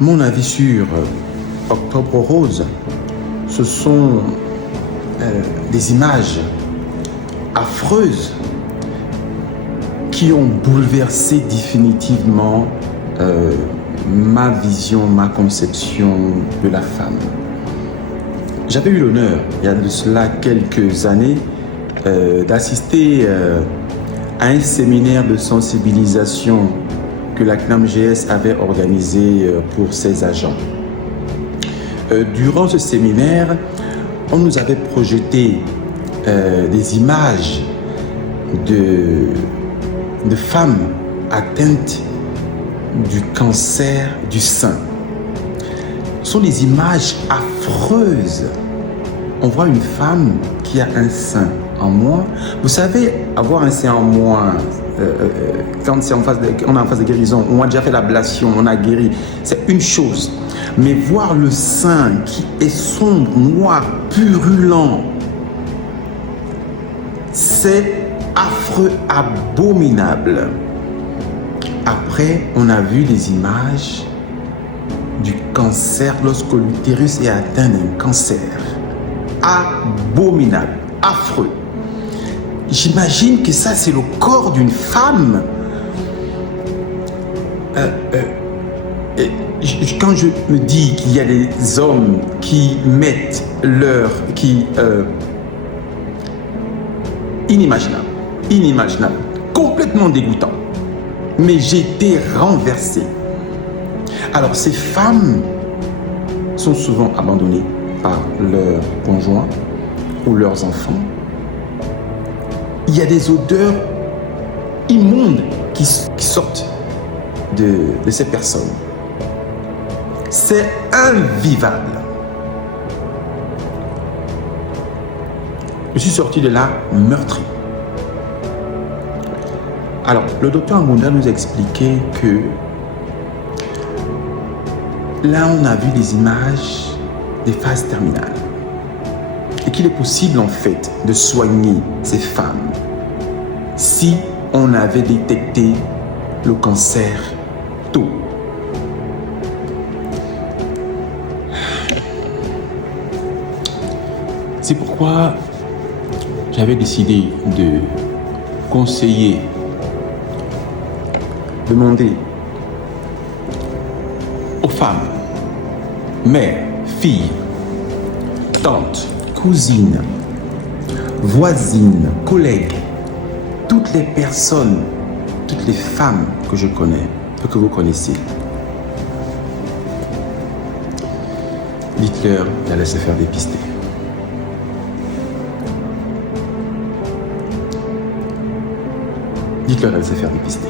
mon avis sur Octobre Rose, ce sont des images affreuses qui ont bouleversé définitivement ma vision, ma conception de la femme. J'avais eu l'honneur, il y a de cela quelques années, d'assister à un séminaire de sensibilisation que la CNAMGS avait organisé pour ses agents. Durant ce séminaire, on nous avait projeté des images de femmes atteintes du cancer du sein. Ce sont des images affreuses. On voit une femme qui a un sein en moins. Vous savez, avoir un sein en moins, quand on est en phase de guérison, on a déjà fait l'ablation, on a guéri, c'est une chose. Mais voir le sein qui est sombre, noir, purulent, c'est affreux, abominable. Après, on a vu les images du cancer lorsque l'utérus est atteint d'un cancer. Abominable, affreux. J'imagine que ça, c'est le corps d'une femme. Quand je me dis qu'il y a des hommes qui mettent inimaginable, complètement dégoûtant. Mais j'ai été renversé. Alors, ces femmes sont souvent abandonnées par leurs conjoints ou leurs enfants. Il y a des odeurs immondes qui sortent de ces personnes. C'est invivable. Je suis sorti de là meurtri. Alors, le docteur Amounda nous a expliqué que là, on a vu des images des phases terminales et qu'il est possible en fait de soigner ces femmes si on avait détecté le cancer tôt. C'est pourquoi j'avais décidé de conseiller, demander aux femmes, mères, filles, tantes, cousines, voisines, collègues, toutes les personnes, toutes les femmes que je connais, que vous connaissez, dites-leur d'aller se faire dépister. Dites-leur d'aller se faire dépister.